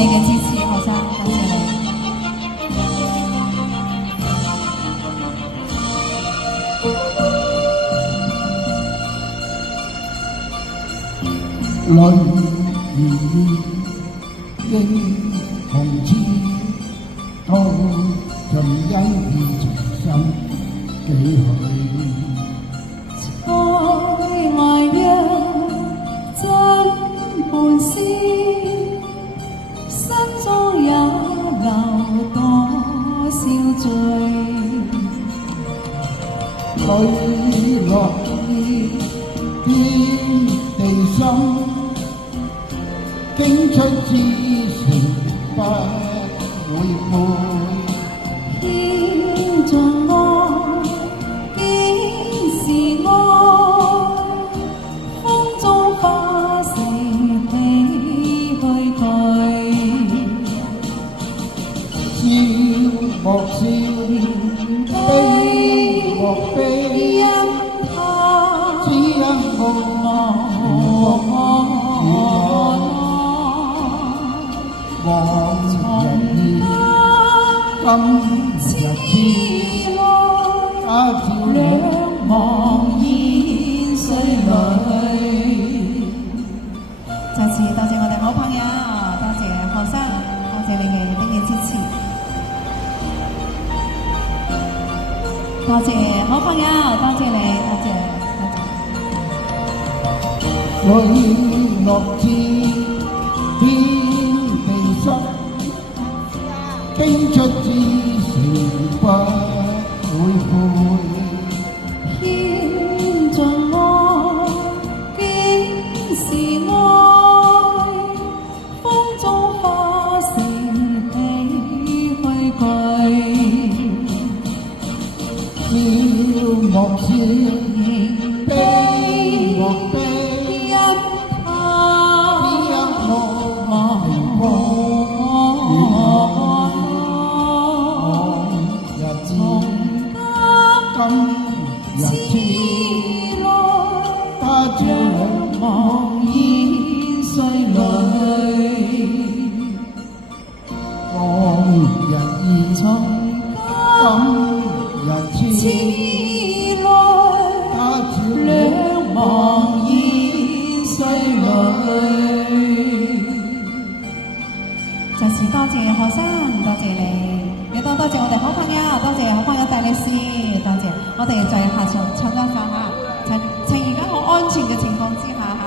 你嘅支持，學生，多謝你。淚如英雄志，都盡因意情深幾許。塞外約真伴思，心中也流多少醉。淚落意天地心，經出之情不會背。天像愛，竟是愛，風中化成唏噓句。笑莫笑，悲莫悲，因他只因夢往日意，今日知，他朝兩忘煙水裏。再次多謝我哋好朋友，多謝學生，多謝你嘅支持，多謝好朋友，多謝你，多謝。淚落至天地心，經出之情不會悔。天像愛，竟是愛，風中化成唏噓句。笑莫笑，悲莫悲，他朝兩忘煙水裏。往日意，今日知，他朝兩忘煙水裏。再次多謝學生，多謝你，亦都多謝我哋好朋友，多謝好朋友戴律師，多謝我哋再下場唱歌飯嚇，趁而家好安全嘅情況之下嚇。